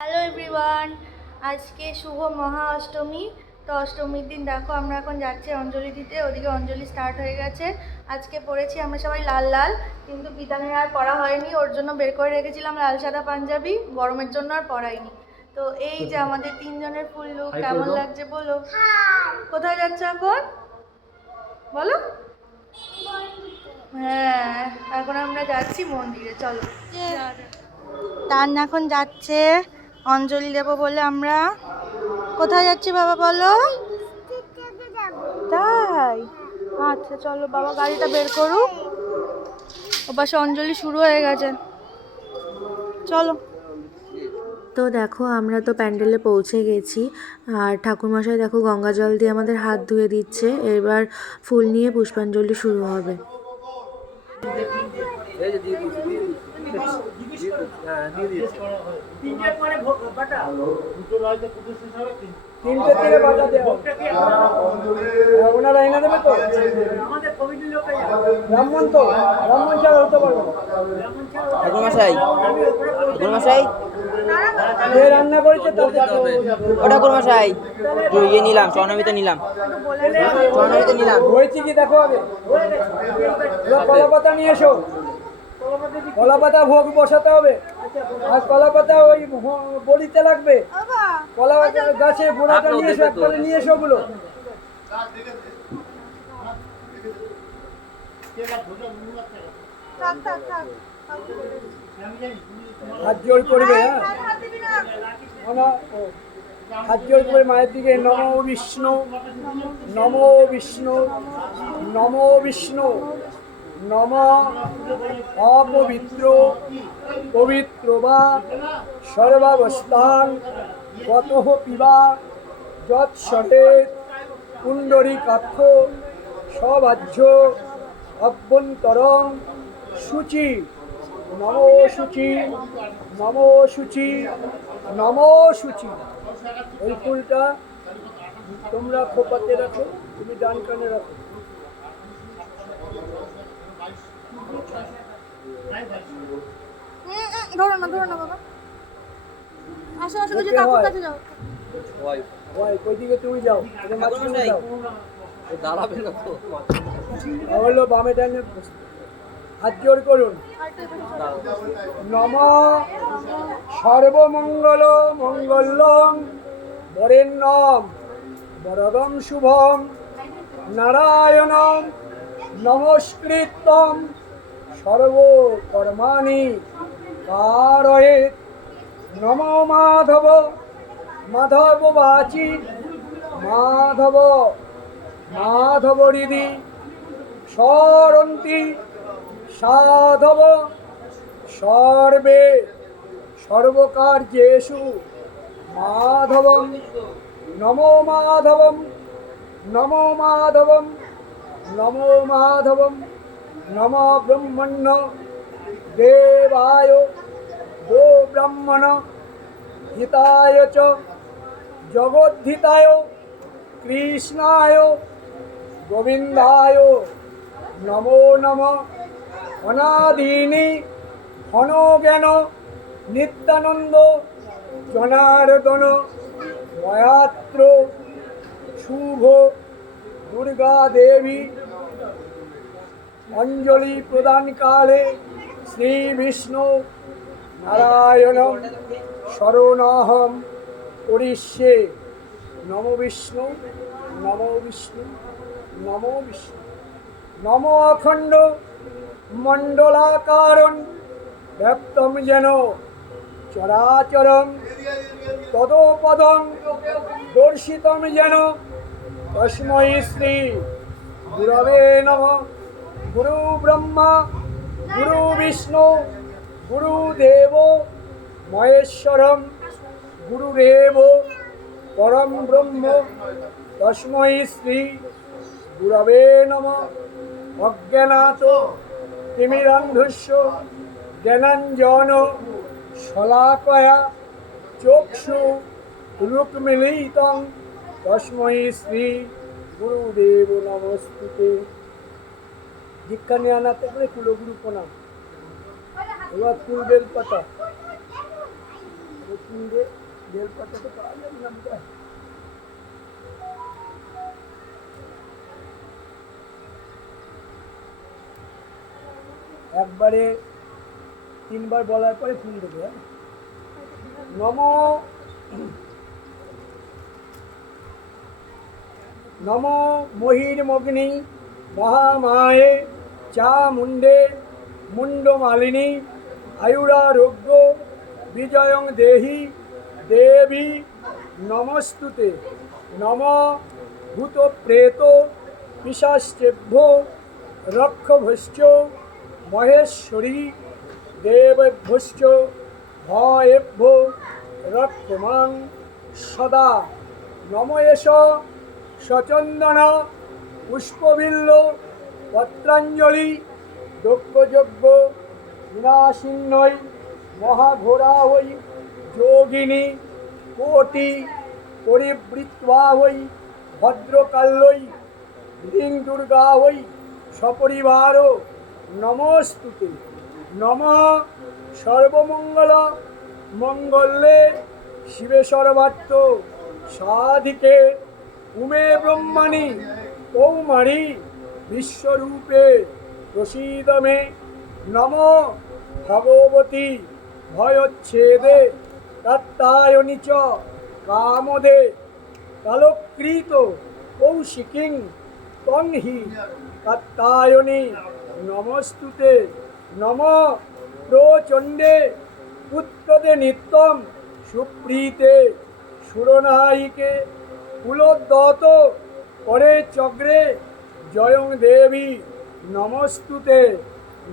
Hello everyone, আজকে শুভ মহা অষ্টমী। তো অষ্টমীর দিন দেখো আমরা এখন যাচ্ছি অঞ্জলি দিতে। ওদিকে অঞ্জলি স্টার্ট হয়ে গেছে। আজকে পরেছি আমরা সবাই লাল লাল, কিন্তু বিতানের আর পরা হয়নি। ওর জন্য বের করে রেখেছিলাম লাল সাদা পাঞ্জাবি, গরমের জন্য আর পরাইনি। তো এই যে আমাদের তিনজনের ফুল লুক, কেমন লাগছে বলো? কোথায় যাচ্ছে এখন বলো? হ্যাঁ, এখন আমরা যাচ্ছি মন্দিরে, চলো। টান এখন যাচ্ছে অঞ্জলি দেবো বলে। আমরা কোথায় যাচ্ছি বাবা বলো? তাই? আচ্ছা চলো, বাবা গাড়িটা বের করুক। ওপাশে অঞ্জলি শুরু হয়ে গেছে, চলো। তো দেখো আমরা তো প্যান্ডেলে পৌঁছে গেছি। আর ঠাকুরমশাই দেখো গঙ্গা জল দিয়ে আমাদের হাত ধুয়ে দিচ্ছে। এবার ফুল নিয়ে পুষ্পাঞ্জলি শুরু হবে। তিনটে থেকে বাজা দেওয়া ওনারা এনে দেবে তো ব্রাহ্মণ তো ব্রাহ্মণ ছাড়া হতে পারবে ঠাকুরমশাই ঠাকুরমশাই যে রান্না করেছে তাদের ও ঠাকুরমশাই ইয়ে নিলাম, স্বর্ণমিত নিলাম, স্বর্ণমিত নিলাম। হয়েছে কি দেখো আগে। কলা পাতা নিয়ে এসো, কলা পাতা ভোগ বসাতে হবে। আর কলা পাতা ওই বড়িতে লাগবে। কলা গাছে গোড়াটা নিয়ে এসো, একবারে নিয়ে এসো ওগুলো। হাত জোর করবে, হ্যাঁ হাত জোর করে মায়ের দিকে নমো বিষ্ণু, নমো বিষ্ণু, নমো বিষ্ণু, নম অপবিত্র পবিত্র বা সর্বাবস্থান গতঃ পিবা যৎসটে পুণ্ডরীকাক্ষ সবাহ্য অভ্যন্তরং শুচি, নমো শুচি, নমো শুচি, নমো শুচি। এই ফুলটা তোমরা খোপাতে রাখো, তুমি ডান কানে রাখো। ধরো না বাবা, আসো আসো, যে কাকুর কাছে যাও। ওইদিকে তুমি যাও, মাঝখানে যাও। দাঁড়াবে না তো। হলো বামে ডানে হাত জোর করুন। নম সর্বমঙ্গল মঙ্গলম বরেণ্যম বরদম শুভম নারায়ণম নমস্কৃত্যম সর্বকর্মাণি কারয়েৎ। নম মাধব মাধব বাচি মাধব মাধব হৃদি সরন্তি সাধব সর্বে সর্বকার্যেষু মাধবম। নমো মাধবম, নমো মাধবম, নমো মাধবম, নম ব্রহ্মণ্য দেবায় গো ব্রাহ্মণ হিতায় চ জগদ্ধিতায় কৃষ্ণায় গোবিন্দায় নমো নমঃ। অনাদীনি ঘনজ্ঞান নিত্যানন্দ জনার্দন ময়াত্র শুভ দুর্গা দেবী অঞ্জলি প্রদানকালে শ্রী বিষ্ণু নারায়ণ শরণাহম করিষ্যে। নমো বিষ্ণু, নমো বিষ্ণু, নমো বিষ্ণু। নম অখণ্ড মণ্ডলাকারণ ব্যক্তম যেন চরাচরম তদপদং দর্শিতম যেন তস্मै শ্রী গুরবে নমঃ। গুরু ব্রহ্মা গুরু বিষ্ণু গুরুদেব মহেশ্বরম গুরুরেব পরম ব্রহ্ম তস্मै শ্রী গুরবে নমঃ। অজ্ঞানাত তিমিরান্ধস্য জ্ঞানাঞ্জন শলাকয়া চক্ষু রূপমিলিতং তস্मै শ্রী গুরুদেব নমস্তুতে। দীক্ষা নিয়ে আনাতে করে কুলগুরু প্রণাম। এবার ফুল বেল পাতা দক্ষিণে বেলপাতা তো পাওয়া যাবে না বোধহয়। একবারে 3 বার বলার পরে ফুল দেবে। হ্যাঁ? নম নম মহির্মগ্নি মহামায়ে চামুণ্ডে মুন্ডমালিনী আয়ুরারোগ্য বিজয়ং দেহি দেবী নমস্তুতে। নম ভূতপ্রেত পিশাচেভ্য রক্ষভশ্চ মহেশ্বরী দেবেভ্যশ্চ ভয়েভ্য রক্ষমাং সদা। নম এষ সচন্দন পুষ্পবিল্ল পত্রাঞ্জলি দক্ষযজ্ঞ বিনাশিন্নৈ মহাঘোরা হই যোগিনী কোটি পরিবৃত্বা হই ভদ্রকাল্যই হ্রিং দুর্গা হই সপরিবার নমস্তুতে। নম সর্বমঙ্গল মঙ্গলে শিবে সর্বার্থ সাধিকে উমে ব্রহ্মণি কৌমারী বিশ্বরূপে প্রসীদ মে। নম ভগবতী ভয়চ্ছেদে কাত্তায়নি চ কামদে কালকৃত কৌশিকিং ত্বং হি কাত্তায়নি নমস্তুতে। নম প্রচণ্ডে পুত্রদে নিত্যম সুপ্রীতে সুরনায়িকে কুলোদ্যত করে চক্রে জয়ং দেবী নমস্তুতে।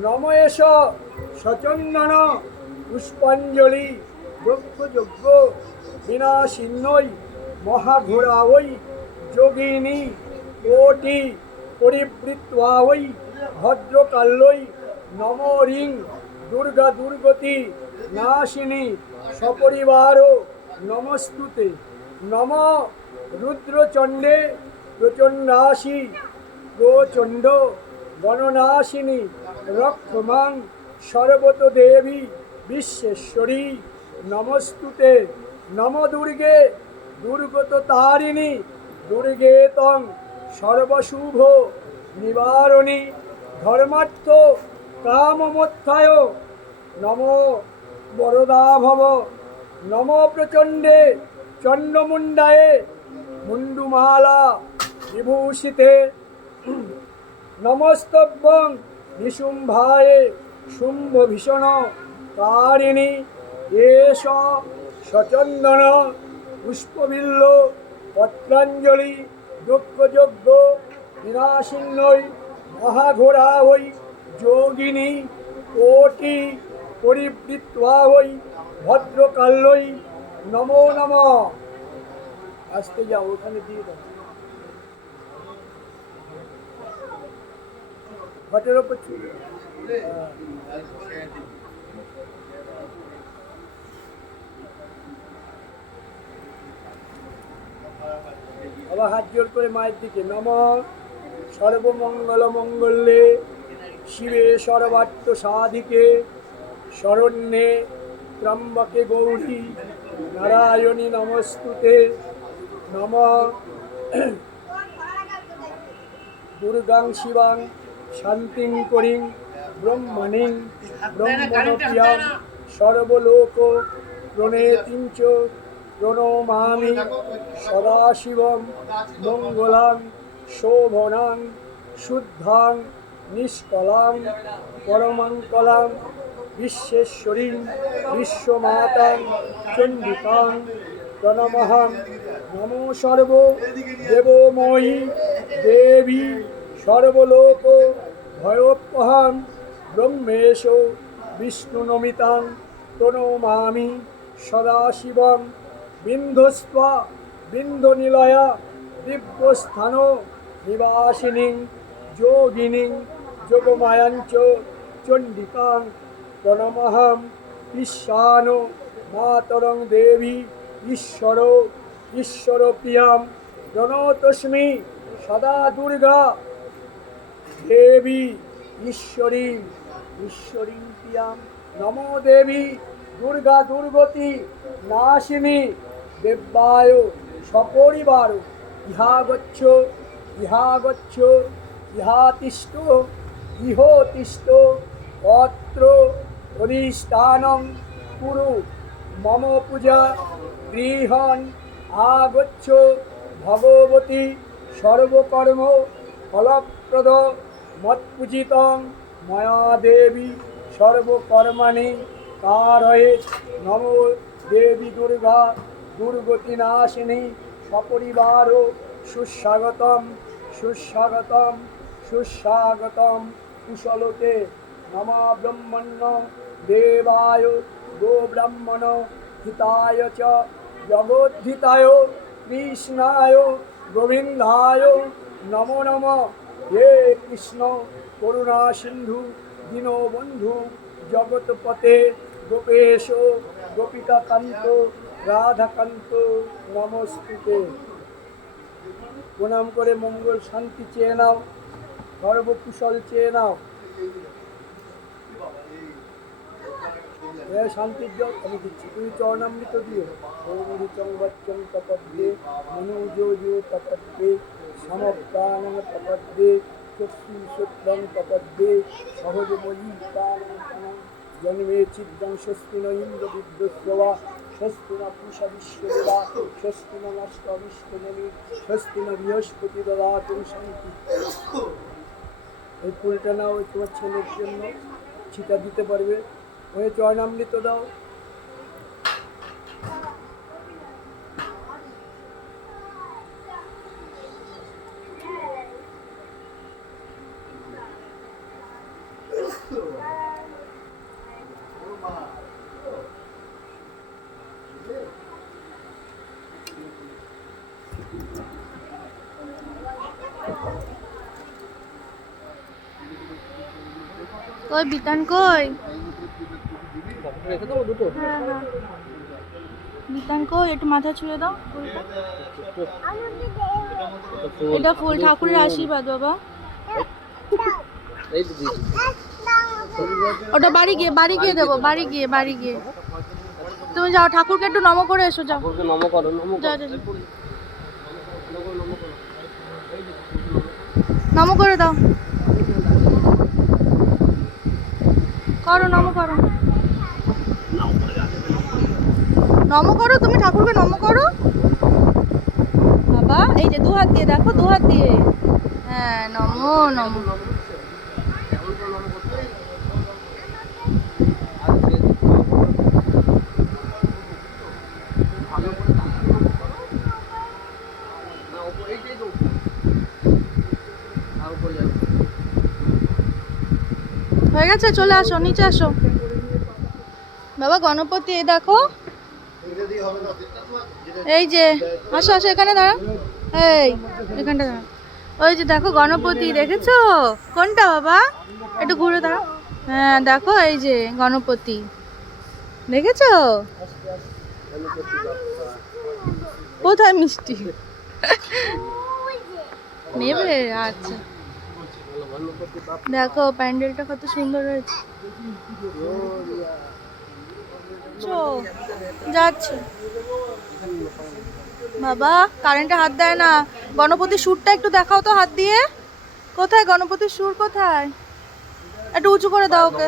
নম এষ সচন্দন পুষ্পাঞ্জলি দক্ষযজ্ঞ বিনাশিন্নৈ মহাঘোরা ওই যোগিনী কোটি পরিবৃত্বা ওই ভদ্রকাল্যই নম রিং দুর্গা দুর্গতি নাশিনী সপরিবার নমস্তুতে। নম রুদ্রচণ্ডে প্রচণ্ডাসী প্রচণ্ড গণনাশিনী রক্ষমাং সর্বত দেবী বিশ্বেশ্বরী নমস্তুতে। নম দুর্গে দুর্গত তারিণী দুর্গে তং সর্বশুভ নিবারণী ধর্মার্থ কামমোত্থায় নম বরদা ভব। নম প্রচণ্ডে চণ্ডমুণ্ডায়ে মুন্ডুমালা বিভূষিতে নমস্তভ্যং নিশুম্ভায়ে শুম্ভভীষণ কারিণী এষ সচন্দন পুষ্পবিল্ল পত্রাঞ্জলি দক্ষযজ্ঞ বিনাশিন্নৈ মহাঘোরা হই যোগিনী কোটি পরিবৃত্বা হই ভদ্রকাল্যই নমো নম। আসতে যাও ওখানে দিয়ে দাও ঘটের ওপর ছুঁড়ে। আবার হাত জোর করে মায়ের দিকে। নম সর্বমঙ্গল মঙ্গলে শিবে সর্বার্থ সাধিকে শরণ্যে ত্র্যম্বকে গৌরী নারায়ণী নমস্তুতে। নম দুর্গাং শিবাং শান্তিং করিং ব্রহ্মণিং ব্রহ্মণপ্রিয়াং সর্বলোক প্রণেতিঞ্চ প্রণমামি সদাশিবং মঙ্গলাং শোভনাং শুদ্ধাং নিষ্কলাং পরমাঙ্কলাং বিশ্বেশ্বরীং বিশ্বমাতাং চণ্ডিকাং প্রণমহং। নমো সর্ব দেবময়ী দেবী সর্বলোক ভয়োপহাং ব্রহ্মেশ বিষ্ণুনমিতাং প্রণমামি সদাশিবং। বিন্ধস্ত্বা বিন্ধনিলয়া দিব্যস্থান নিবাসিনীং যোগিনীং যোগমায়াঞ্চ চণ্ডিকাং প্রণমহং। ঈশান মাতরং দেবী ঈশ্বর ঈশ্বরপ্রিয়াং প্রণতস্মি সদা দুর্গা দেবী ঈশ্বরী ঈশ্বরী প্রিয়াং। নমো দেবী দুর্গা দুর্গতি নাশিনী দেব্যায় সপরিবার ইহা গচ্ছ ইহা তিষ্ঠ ইহ তিষ্ঠ অত্র অধিষ্ঠানং কুরু মম পূজা গৃহণ আগচ্ছ ভগবতী সর্বকর্ম ফলপ্রদ মৎপূজিতং ময়া দেবী সর্বকর্মাণি কারয়ে নমো দেবী দুর্গা দুর্গতিনাশিনী সপরিবার সুস্বাগতম সুস্বাগতম সুস্বাগতম কুশলতে নমা ব্রহ্মণ্য দেবায় গো ব্রাহ্মণ হিতায় চ জগদ্ধিতায় কৃষ্ণায় গোবিন্দায় নমো নমঃ হে কৃষ্ণ করুণা সিন্ধু দীনবন্ধু জগৎপতে গোপেশ গোপিকাকান্ত রাধাকান্ত নমস্তুতে। প্রণাম করে মঙ্গল শান্তি চেয়ে নাও, সর্বকুশল চেয়ে নাও। শান্তির জল আমি দিচ্ছি, তুমি চরণামৃত দিও। ওমৃচং বচ্চং তপদ্দে মনোজো তপদ্দে সমপ্রাণং তপদ্দে চক্ষু শুক্লং তপদ্দে সহজময়ী প্রাণং জন্মে চিদ্দং স্বস্তি ন ইন্দ্র বিদ্যুৎসবা স্বস্তি ন পূষা বিশ্বদেবা স্বস্তি ন নষ্ট বিশ্বনবী স্বস্তি ন বৃহস্পতি দদাতু শান্তি। এই ফুলটা নাও, ওই তোমার ছেলের জন্য ছিটা দিতে পারবে। ওই চরণামৃত দাও। কই বিতান কই? রেখে দেবো দুটো। হ্যাঁ হ্যাঁ, বিতান কই? একটু মাথা ছুঁয়ে দাও ফুলটা। এটা ফুল ঠাকুরের আশীর্বাদ বাবা। এই তো দিদি। ওটা বাড়ি গিয়ে দেবো, বাড়ি গিয়ে। তুমি যাও, ঠাকুরকে একটু নম করে এসো, যাও। ঠাকুরকে নম করো, নম করো। যাও, নম করে দাও। করো, নম করো, তুমি ঠাকুরকে নম করো বাবা। এই যে 2 হাত দিয়ে, দেখো 2 হাত দিয়ে। হ্যাঁ, নমো নমো। হয়ে গেছে, চলে আসো, নিচে আসো বাবা। গণপতি এই দেখো, এই যে আসো আসো, এখানে দাঁড়া, এই এখানটা দাঁড়া। ওই যে দেখো গণপতি, দেখেছো? কোনটা বাবা? একটু ঘুরে দাঁড়া। হ্যাঁ দেখো, এই যে গণপতি, দেখেছো? কোথায় মিষ্টি নেবে? আচ্ছা, দেখো প্যান্ডেলটা কত সুন্দর হয়েছে। যাচ্ছে বাবা, কারেন্টে হাত দেয় না। গণপতির সুরটা একটু দেখাও তো হাত দিয়ে। কোথায় গণপতির সুর? কোথায়? একটু উঁচু করে দাও ওকে।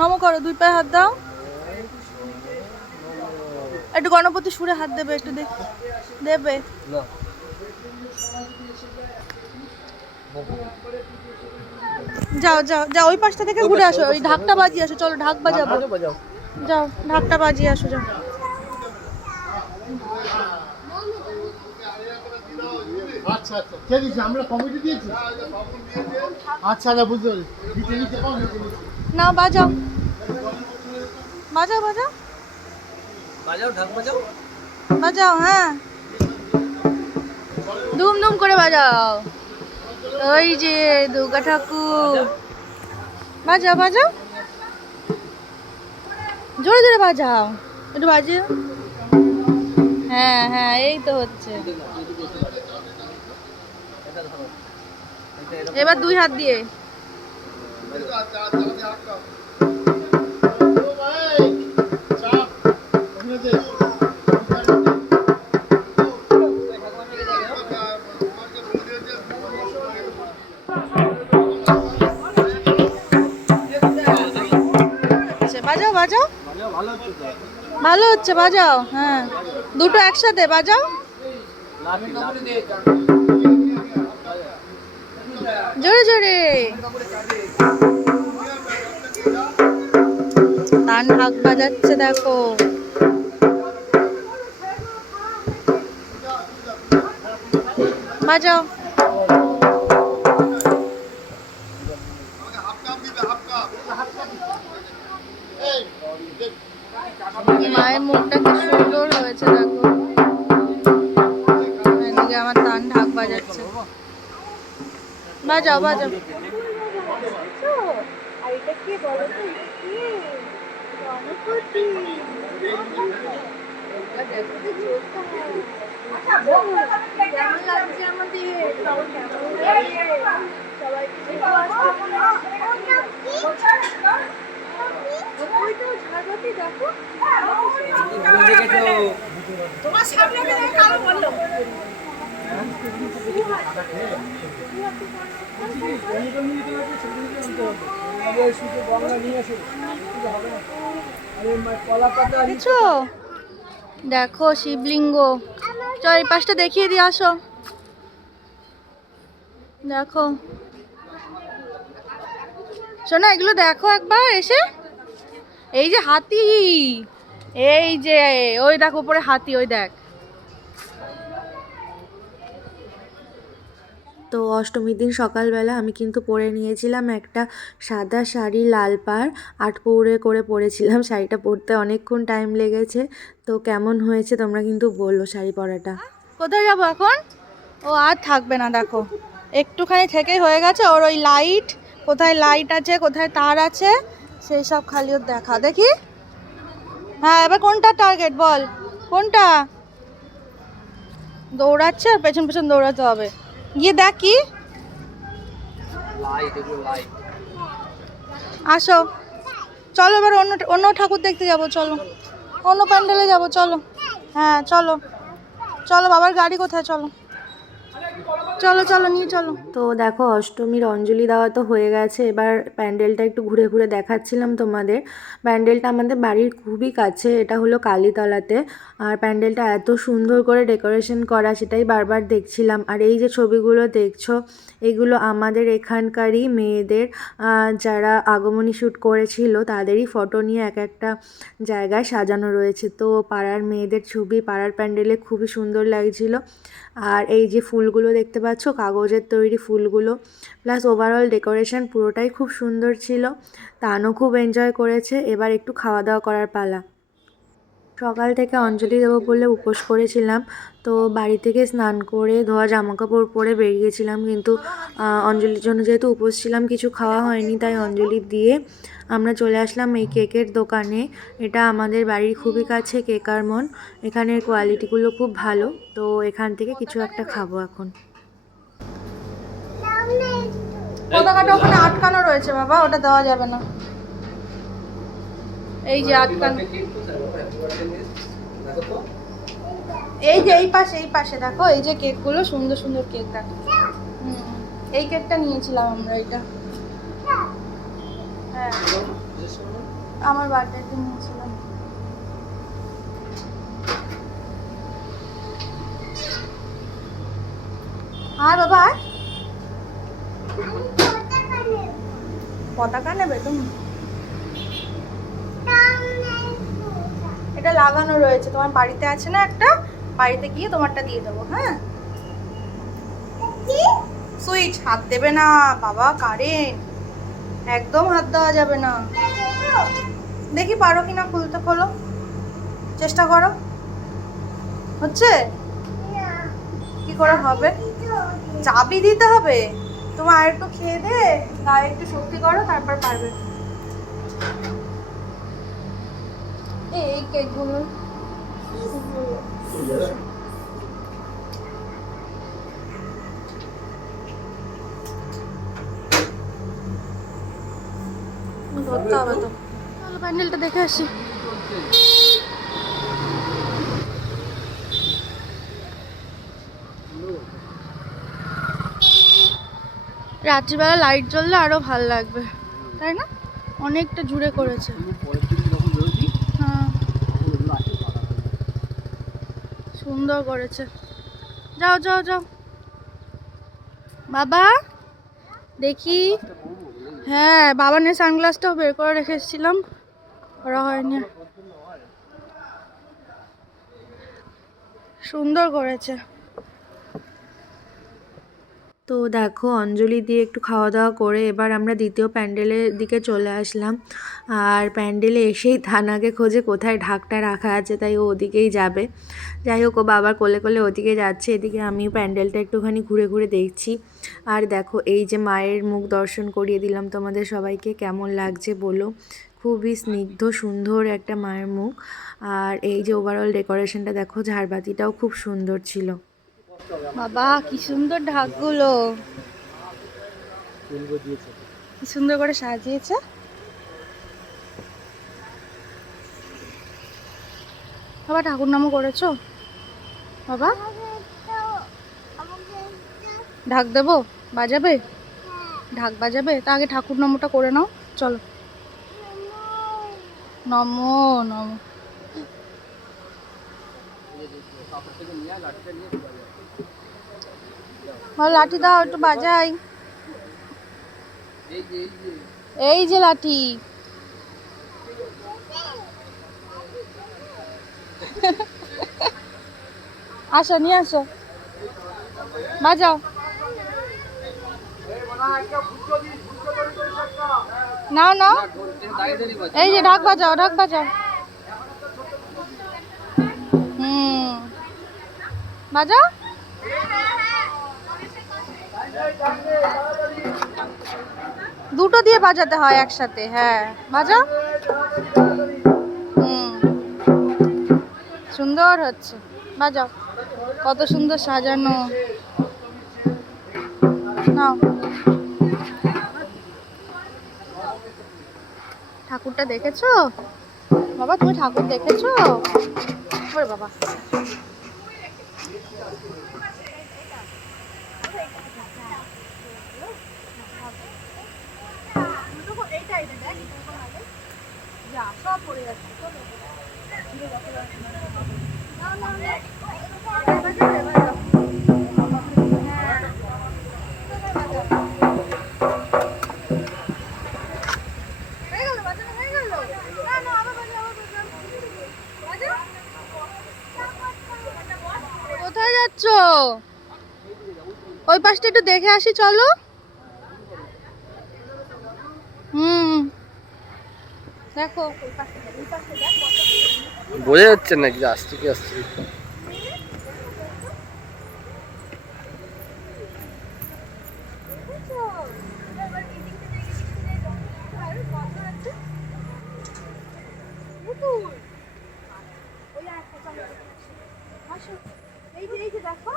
নম করো, 2 পায়ে হাত দাও। একটু গণপতির সুরে হাত দেবে, একটু দেবে। যাও যাও যাও, ওই পাশটা থেকে ঘুরে আসো, ওই ঢাকটা বাজিয়ে আসো। চলো ঢাক বাজাবো, যাও ঢাকটা বাজিয়ে আসো, যাও। আচ্ছা আচ্ছা, কে দিয়েছে? আমরা কমিটি দিয়েছি। আচ্ছা না, বুঝতে পারি। না, বাজাও বাজাও বাজাও বাজাও, ঢাক বাজাও। বাজাও, হ্যাঁ ধুম ধুম করে বাজাও। ওই যে দুর্গা ঠাকুর, বাজাও বাজাও, জোরে জোরে বাজাও, একটু বাজিয়ে। হ্যাঁ হ্যাঁ, এই তো হচ্ছে। এবার 2 হাত দিয়ে। বাজাও বাজাও, ভালো হচ্ছে, বাজাও। হ্যাঁ, দুটো একসাথে বাজাও, জোরে জোরে। তান ঢাক বাজাচ্ছে দেখো। বাজাও। মায়ের মুখটা কি সুন্দর হয়েছে দেখো। এদিকে আমার তান ঢাক বাজাচ্ছে। বাজাও বাজাও। আর এটা কি বলো তো? গণপতি। কেমন লাগছে আমাদের? সবাইকে তোমার সামনে কালো বললো। দেখো শিবলিঙ্গ, চল এই পাশটা দেখিয়ে দিয়ে আসো। দেখো শোনো, এগুলো দেখো একবার এসে। এই যে হাতি, এই যে ওই দেখ উপরে হাতি, ওই দেখ। তো অষ্টমীর দিন সকালবেলা আমি কিন্তু পরে নিয়েছিলাম একটা সাদা শাড়ি, লাল পাড় 8 পৌরে করে পরেছিলাম। শাড়িটা পরতে অনেকক্ষণ টাইম লেগেছে। তো কেমন হয়েছে তোমরা কিন্তু বললো শাড়ি পরাটা। কোথায় যাবো এখন? ও আর থাকবে না, দেখো একটুখানি থেকেই হয়ে গেছে। ওর ওই লাইট, কোথায় লাইট আছে কোথায় তার আছে সেই সব খালি ওর দেখা। দেখি, হ্যাঁ এবার কোনটা টার্গেট বল, কোনটা? দৌড়াচ্ছে আর পেছন পেছন দৌড়াতে হবে। গিয়ে দেখ কি। আসো চলো, এবার অন্য অন্য ঠাকুর দেখতে যাবো, চলো অন্য প্যান্ডেলে যাবো, চলো। হ্যাঁ চলো চলো, বাবার গাড়ি কোথায়? চলো চলো চলো, নিয়ে চলো। তো দেখো অষ্টমীর অঞ্জলি দেওয়া তো হয়ে গেছে। এবার প্যান্ডেলটা একটু ঘুরে ঘুরে দেখাচ্ছিলাম তোমাদের। প্যান্ডেলটা আমাদের বাড়ির খুবই কাছে, এটা হলো কালীতলাতে। আর প্যান্ডেলটা এত সুন্দর করে ডেকোরেশন করা, সেটাই বারবার দেখছিলাম। আর এই যে ছবিগুলো দেখছো, এগুলো আমাদের এখানকারই মেয়েদের, যারা আগমনী শ্যুট করেছিল তাদেরই ফটো নিয়ে এক একটা জায়গায় সাজানো রয়েছে। তো পাড়ার মেয়েদের ছবি পাড়ার প্যান্ডেলে খুবই সুন্দর লাগছিল। আর এই যে ফুলগুলো দেখতে পাচ্ছ, কাগজের তৈরি ফুলগুলো, প্লাস ওভারঅল ডেকোরেশন পুরোটাই খুব সুন্দর ছিল। তানও খুব এনজয় করেছে। এবার একটু খাওয়া দাওয়া করার পালা। সকাল থেকে অঞ্জলি দেবো বলে উপোস করেছিলাম। তো বাড়ি থেকে স্নান করে ধোয়া জামাকাপড় পরে বেরিয়েছিলাম, কিন্তু অঞ্জলির জন্য যেহেতু উপোস ছিলাম কিছু খাওয়া হয়নি, তাই অঞ্জলি দিয়ে আমরা চলে আসলাম এই কেকের দোকানে। এটা আমাদের বাড়ির খুবই কাছে কেকার মন। এখানের কোয়ালিটিগুলো খুব ভালো। তো এখান থেকে কিছু একটা খাবো এখন। পতাকাটা ওখানে আটকানো রয়েছে বাবা, ওটা দেওয়া যাবে না। এই যে আটকানো, এই যে এই পাশে দেখো, এই যে কেকগুলো সুন্দর সুন্দর কেক দেখো। এই কেকটা নিয়েছিলাম আমরা, এটা হ্যাঁ আমার বার্থডেতে নিয়েছিলাম। আর বাবা পতাকা নেবে তুমি? এটা লাগানো রয়েছে, তোমার বাড়িতে আছে না একটা, বাড়িতে গিয়ে তোমারটা দিয়ে দেবো। হ্যাঁ সুইচ, হাত দেবে না বাবা, কারেন্ট, একদম হাত দেওয়া যাবে না। দেখি পারো কিনা খুলতে, খোলো, চেষ্টা করো। হচ্ছে কি করে হবে? চাবি দিতে হবে। তোমার আর একটু খেয়ে দে, গায়ে একটু শক্তি করো, তারপর পারবে। এই কেকগুলো ধরতে হবে তো। চলো প্যান্ডেলটা দেখে আসি। রাত্রিবেলা লাইট জ্বললে আরো ভালো লাগবে, তাই না? অনেকটা জুড়ে করেছে। হ্যাঁ, সুন্দর করেছে। যাও যাও যাও বাবা, দেখি। হ্যাঁ, বাবানের সানগ্লাসটাও বের করে রেখে এসেছিলাম, করা হয়নি। সুন্দর করেছে। তো দেখো অঞ্জলি দিয়ে একটু খাওয়া দাওয়া করে এবার আমরা দ্বিতীয় প্যান্ডেলের দিকে চলে আসলাম। আর প্যান্ডেলে এসেই থানাকে খোঁজে কোথায় ঢাকটা রাখা আছে, তাই ও ওদিকেই যাবে। যাই হোক, ও বাবার কোলে কোলে ওদিকে যাচ্ছে, এদিকে আমিও প্যান্ডেলটা একটুখানি ঘুরে ঘুরে দেখছি। আর দেখো এই যে মায়ের মুখ দর্শন করিয়ে দিলাম তোমাদের সবাইকে, কেমন লাগছে বলো। খুবই স্নিগ্ধ সুন্দর একটা মায়ের মুখ। আর এই যে ওভারঅল ডেকোরেশনটা দেখো, ঝাড়বাতিটাও খুব সুন্দর ছিল। বাবা কি সুন্দর ঢাকগুলো, কি সুন্দর করে সাজিয়েছে। বাবা ঠাকুর নামও করেছো? বাবা ঢাক দেবো, বাজাবে? ঢাক বাজাবে? তা আগে ঠাকুর নামটা করে নাও, চলো। নমো নমো। লাঠি দাও, একটু বাজাই। এই যে লাঠি। আসো, নিয়ে আসো, বাজাও। নাও নাও, এই যে ঢাক বাজাও, ঢাক বাজাও। বাজাও। দুটো দিয়ে বাজাতে হয় একসাথে। হ্যাঁ, বাজাও। সুন্দর হচ্ছে, বাজাও। কত সুন্দর সাজানো। নাও, ঠাকুরটা দেখেছো বাবা? তুমি ঠাকুর দেখেছো? ওরে বাবা, সব পড়ে যাচ্ছে। কোথায় যাচ্ছ? ওই পাশটা একটু দেখে আসি, চলো। দেখো বোঝা যাচ্ছে নাকি আসছে কি আসছে? এই যে দেখো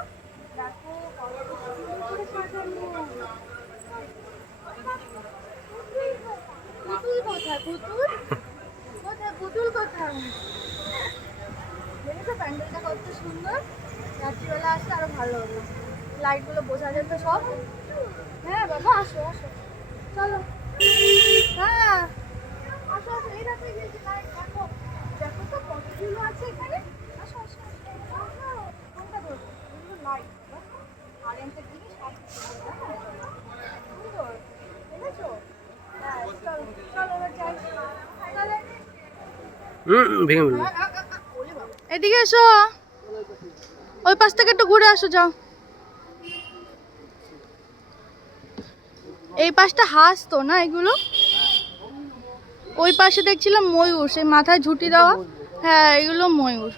দেখো কত সুন্দর করে সাজানো। পুতুল কোথায়? পুতুল কোথায়? পুতুল কোথায়? দেখেছো প্যান্ডেলটা কত সুন্দর? রাত্রিবেলা আসলে আরো ভালো হতো, লাইটগুলো বোঝা যেত সব। হ্যাঁ বাবা, আসো আসো, চলো। হ্যাঁ আসো আসো, এই দেখো এই যে লাইট, দেখো দেখো তো কতগুলো আছে এখানে। আসো আসো আসো, কোনটা ধরবো? এগুলো লাইট, কারেন্টের জিনিস সব সুন্দর, দেখেছো? হ্যাঁ চলো চলো, এবার যাই। ভেঙে বলবো। এদিকে এসো, ওই পাশ থেকে একটু ঘুরে আসো, যাও। এই পাশটা হাঁস তো না এগুলো? ওই পাশে দেখছিলাম ময়ূর, সেই মাথায় ঝুঁটি দেওয়া। হ্যাঁ এগুলো ময়ূর।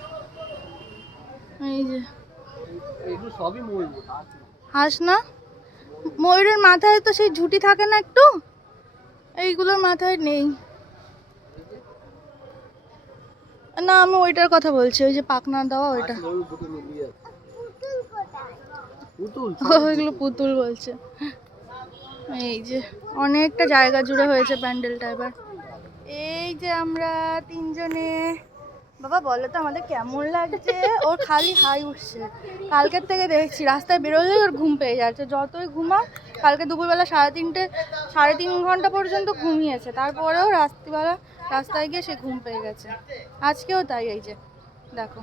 এই যে সবই ময়ূর, হাঁস না? ময়ূরের মাথায় তো সেই ঝুঁটি থাকে না একটু, এইগুলোর মাথায় নেই। না আমি ওইটার কথা বলছি, ওই যে পাখনা দেওয়া ওইটা। ওইগুলো পুতুল বলছে। এই যে অনেকটা জায়গা জুড়ে হয়েছে প্যান্ডেলটা এবার। এই যে আমরা তিনজনে বাবা বলো তো আমাদের কেমন লাগছে? ওর খালি হাই উঠছে, কালকের থেকে দেখছি রাস্তায় বেরোলেই ওর ঘুম পেয়ে যাচ্ছে, যতই ঘুমাক। কালকে দুপুরবেলা 3.5 ঘন্টা পর্যন্ত ঘুমিয়েছে, তারপরেও রাত্রিবেলা রাস্তায় গিয়ে সে ঘুম পেয়ে গেছে। আজকেও তাই, এই যে দেখো।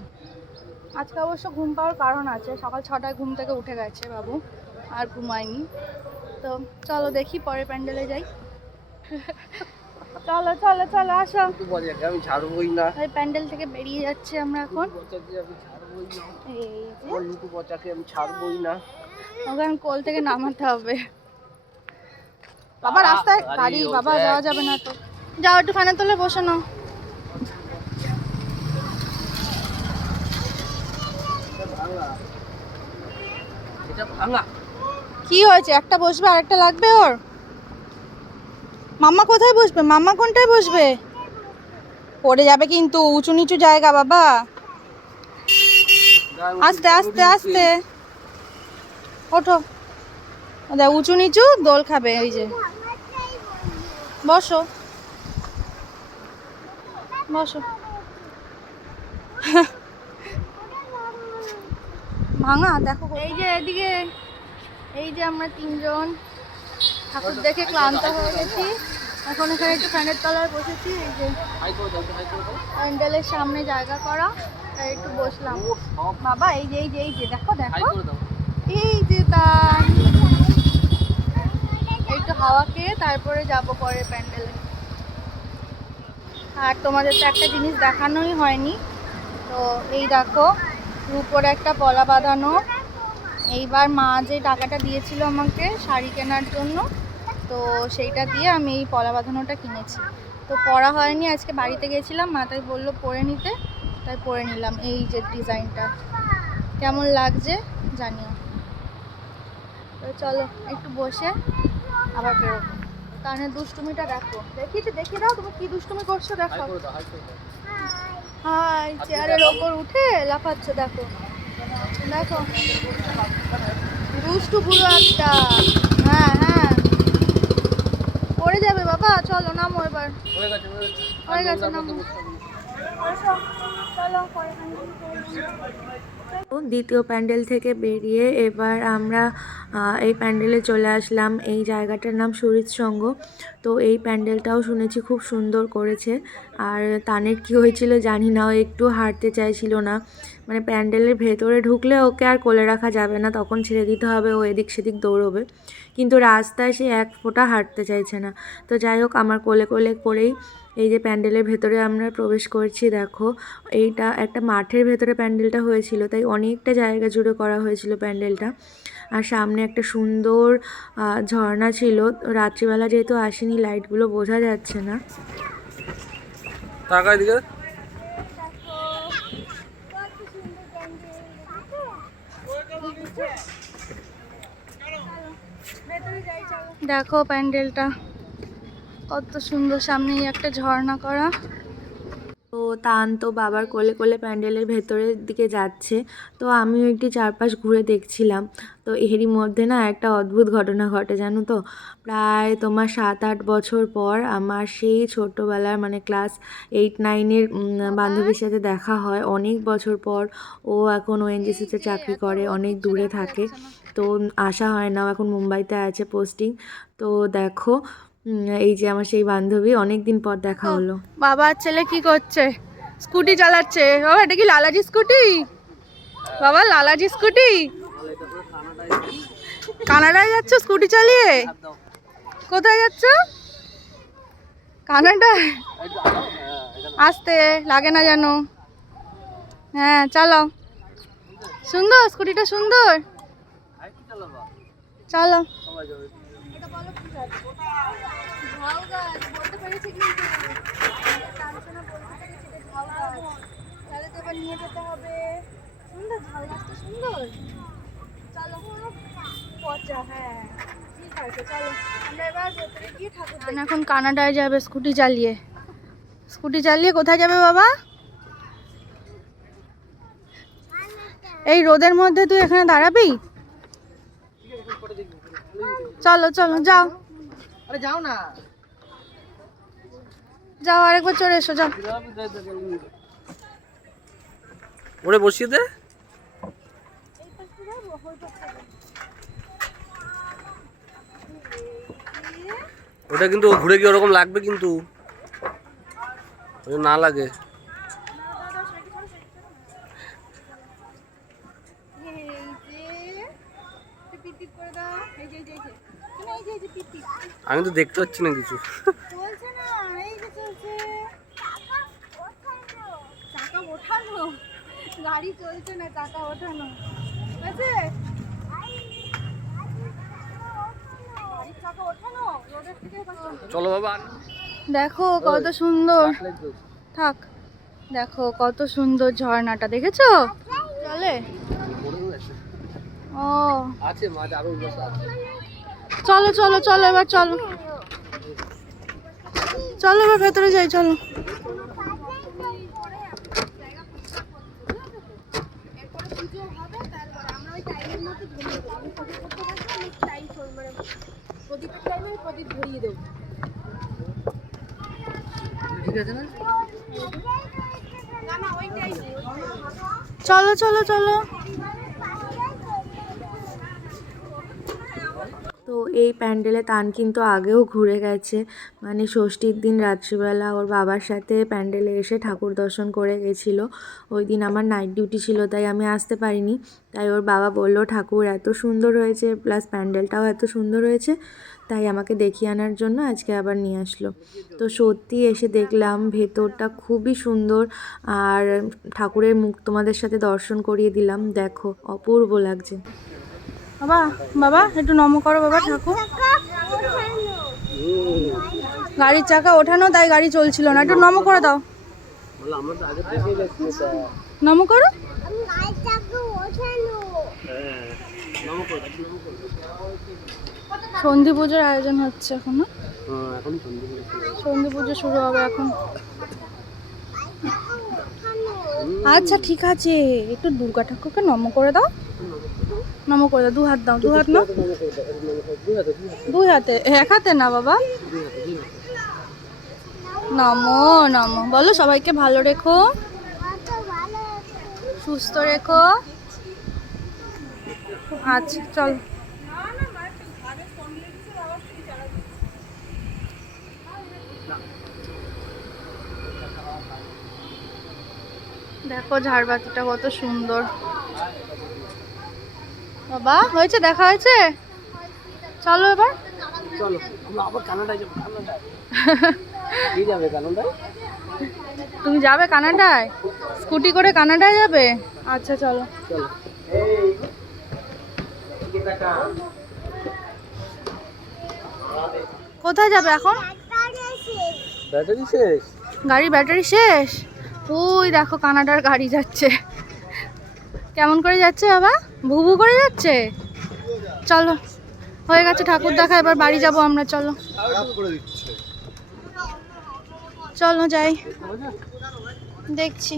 আজকে অবশ্য ঘুম পাওয়ার কারণ আছে, সকাল 6টায় ঘুম থেকে উঠে গেছে বাবু, আর ঘুমায়নি। তো চলো দেখি পরের প্যান্ডেলে যাই। চলো চলো চলো আসো। আমি ছাড়বই না, এই প্যান্ডেল থেকে বেরিয়ে যাচ্ছি আমরা এখন। এই যে লুটু পচাকে আমি ছাড়বই না। ওখানে কোল থেকে নামাতে হবে। বাবা রাস্তায় গাড়ি, বাবা যাওয়া যাবে না তো। যাও একটু ফ্যানের তলে বসে নাও। এটা ভাঙা। কি হয়েছে? একটা বসবে আর একটা লাগবে ওর? মাম্মা কোথায় বসবে? মাম্মা কোনটায় বসবে? পড়ে যাবে কিন্তু, উঁচু নিচু জায়গা বাবা। আস্তে আস্তে আস্তে ওঠো। দেখ উঁচু নিচু দোল খাবে। ওই যে বসো বসো। ভাঙা দেখো। এই যে এদিকে, এই যে আমরা তিনজন ঠাকুর দেখে ক্লান্ত হয়ে গেছি, এখন এখানে একটু ফ্যানের তলায় বসেছি। এই যে প্যান্ডেলের সামনে জায়গা করা, তাই একটু বসলাম। বাবা এই যে এই যে এই যে দেখো দেখো, এই যে তাই একটু হাওয়া খেয়ে তারপরে যাবো পরে প্যান্ডেলে। আর তোমাদের তো একটা জিনিস দেখানোই হয়নি, তো এই দেখো রূপোর একটা পলা বাঁধানো। এইবার মা যে টাকাটা দিয়েছিল আমাকে শাড়ি কেনার জন্য, তো সেইটা দিয়ে আমি এই পলা বাঁধানোটা কিনেছি। তো পরা হয়নি, আজকে বাড়িতে গেছিলাম, মা তাই বললো পরে নিতে, তাই পরে নিলাম। এই যে ডিজাইনটা কেমন লাগছে জানিও। তো চলো একটু বসে আবার বেরোবো। কারণ দুষ্টুমিটা দেখো, দেখিয়ে দাও তুমি কি দুষ্টুমি করছো। দেখো হাই, চেয়ারের ওপর উঠে লাফাচ্ছে, দেখো দেখো দুষ্টু বুড়ো একটা। হ্যাঁ হ্যাঁ পড়ে যাবে বাবা। চলো নামো এবার, হয়ে গেছে নামো। চলো পরে দ্বিতীয় প্যান্ডেল থেকে বেরিয়ে এবার আমরা এই প্যান্ডেলে চলে আসলাম। এই জায়গাটার নাম সুরিত সঙ্গ। তো এই প্যান্ডেলটাও শুনেছি খুব সুন্দর করেছে। আর তানের কি হয়েছিল জানি না, ও একটু হাঁটতে চাইছিল না, মানে প্যান্ডেলের ভেতরে ঢুকলে ওকে আর কোলে রাখা যাবে না, তখন ছেড়ে দিতে হবে, ও এদিক সেদিক দৌড়বে। কিন্তু রাস্তায় সে এক ফোঁটা হাঁটতে চাইছে না। তো যাই হোক আমার কোলে কোলে করেই এই যে প্যান্ডেলের ভেতরে আমরা প্রবেশ করছি। দেখো এইটা একটা মাঠের ভেতরে প্যান্ডেলটা হয়েছিল, তাই অনেকটা জায়গা জুড়ে করা হয়েছিল প্যান্ডেলটা। আর সামনে একটা সুন্দর ঝর্ণা ছিল। রাত্রিবেলা যেহেতু আসেনি, লাইটগুলো বোঝা যাচ্ছে না। দেখো প্যান্ডেলটা কত সুন্দর, সামনেই একটা ঝর্ণা করা। তো তান তো বাবার কোলে কোলে প্যান্ডেলের ভেতরের দিকে যাচ্ছে, তো আমিও একটু চারপাশ ঘুরে দেখছিলাম। তো এরই মধ্যে না একটা অদ্ভুত ঘটনা ঘটে জানো তো। প্রায় তোমার 7-8 বছর পর আমার সেই ছোটোবেলার মানে ক্লাস 8-9-এর বান্ধবীর সাথে দেখা হয়। অনেক বছর পর। ও এখন ওএনজিসিতে চাকরি করে, অনেক দূরে থাকে, তো আসা হয় না, এখন মুম্বাইতে আছে পোস্টিং। তো দেখো এই যে আমার সেই বান্ধবী, অনেক দিন পর দেখা হলো। বাবা আর ছেলে কি করছে? স্কুটি চালাচ্ছে। বাবা এটা কি লালাজি স্কুটি? বাবা লালাজি স্কুটি? কানাডায় যাচ্ছ স্কুটি চালিয়ে? কোথায় যাচ্ছ? কানাডায়? আসতে লাগে না যেন। হ্যাঁ চলো। সুন্দর স্কুটিটা, সুন্দর। চলো। ঝাউ গাছ বলতে পেরেছি কিন্তু কাঞ্চনা বলতে পেরেছি এটা ঝাউ গাছ। তাহলে তো এবার নিয়ে যেতে হবে। সুন্দর ঝাউ গাছটা, সুন্দর। চলো পচা, হ্যাঁ ঠিক আছে চলো আমরা এবার ভেতরে গিয়ে ঠাকুর দেখি। এখন কানাডায় যাবে স্কুটি চালিয়ে। স্কুটি চালিয়ে কোথায় যাবে বাবা? এই রোদের মধ্যে তুই এখানে দাঁড়াবি? চলো চলো যাও। আরে যাও না, যাও আরেকবার চলে এসো, যাও। ওরে বসিয়ে দে। ওটা কিন্তু ঘুরে গিয়ে ওরকম লাগবে কিন্তু, না লাগে। আমি তো দেখতে পাচ্ছি না কিছু। চলছে না, এই যে চলছে। চাকা ওঠানো, গাড়ি চলছে না, চাকা ওঠানো আছে। গাড়ির চাকা ওঠানো রোডের থেকে। চলো বাবা। দেখো কত সুন্দর, থাক। দেখো কত সুন্দর ঝর্ণাটা, দেখেছো? চলে ও, আছে মাছ আরো বসে আছে। চলো চলো চলো, এবার চলো চলো, এবার ভেতরে যাই, চলো। চলো চলো চলো। তো এই প্যান্ডেলে তান কিন্তু আগেও ঘুরে গেছে, মানে ষষ্ঠীর দিন রাত্রিবেলা ওর বাবার সাথে প্যান্ডেলে এসে ঠাকুর দর্শন করে গেছিলো। ওই দিন আমার নাইট ডিউটি ছিল, তাই আমি আসতে পারিনি। তাই ওর বাবা বললো ঠাকুর এত সুন্দর হয়েছে, প্লাস প্যান্ডেলটাও এত সুন্দর হয়েছে, তাই আমাকে দেখিয়ে আনার জন্য আজকে আবার নিয়ে আসলো। তো সত্যি এসে দেখলাম ভেতরটা খুবই সুন্দর, আর ঠাকুরের মুখ তোমাদের সাথে দর্শন করিয়ে দিলাম, দেখো অপূর্ব লাগছে। বাবা বাবা একটু নম করো বাবা, ঠাকুর। গাড়ির চাকা ওঠানো, তাই গাড়ি চলছিল না, একটু নম করে দাও। নম করো। সন্ধি পুজোর আয়োজন হচ্ছে এখন, সন্ধি পুজো শুরু হবে এখন। আচ্ছা ঠিক আছে, একটু দুর্গা ঠাকুরকে নম করে দাও, নম করে দাও। দু হাত দাও, দু হাত না, দুই হাতে, এক হাতে না বাবা। নমো নমো বলো, সবাইকে ভালো রেখো, সুস্থ রেখো। আচ্ছা চল। দেখো ঝাড়বাতিটা কত সুন্দর। বাবা হয়েছে, দেখা হয়েছে, চলো এবার। চলো আমরা আবার কানাডায় যাবো। কানাডায় কি যাবে? কানাডায়? তুমি যাবে কানাডায়? স্কুটি করে কানাডায় যাবে? আচ্ছা চলো। চলো। কোথায় যাবে এখন? ব্যাটারি শেষ। গাড়ির ব্যাটারি শেষ। ওই দেখো কানাডার গাড়ি যাচ্ছে। কেমন করে যাচ্ছে বাবা? ভুভু করে যাচ্ছে। চলো, হয়ে গেছে ঠাকুর দেখা, এবার বাড়ি যাব আমরা। চলো চলো যাই, দেখছি।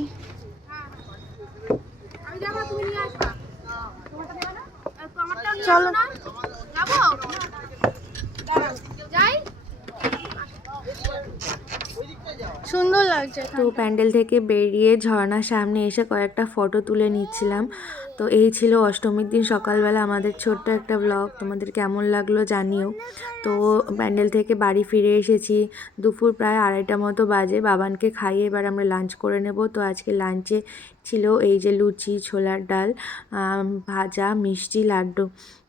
চলো সুন্দর লাগছে। তো প্যান্ডেল থেকে বেরিয়ে ঝর্ণার সামনে এসে কয়েকটা ফটো তুলে নিচ্ছিলাম। তো এই ছিল অষ্টমীর দিন সকালবেলা আমাদের ছোট্ট একটা ব্লগ। তোমাদের কেমন লাগলো জানিও। তো প্যান্ডেল থেকে বাড়ি ফিরে এসেছি, দুপুর প্রায় 2:30 মতো বাজে। বাবানকে খাইয়ে এবার আমরা লাঞ্চ করে নেব। তো আজকে লাঞ্চে ছিল এই যে লুচি, ছোলার ডাল, ভাজা, মিষ্টি, লাড্ডু।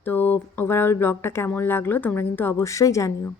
তো ওভারঅল ব্লগটা কেমন লাগলো তোমরা কিন্তু অবশ্যই জানিও।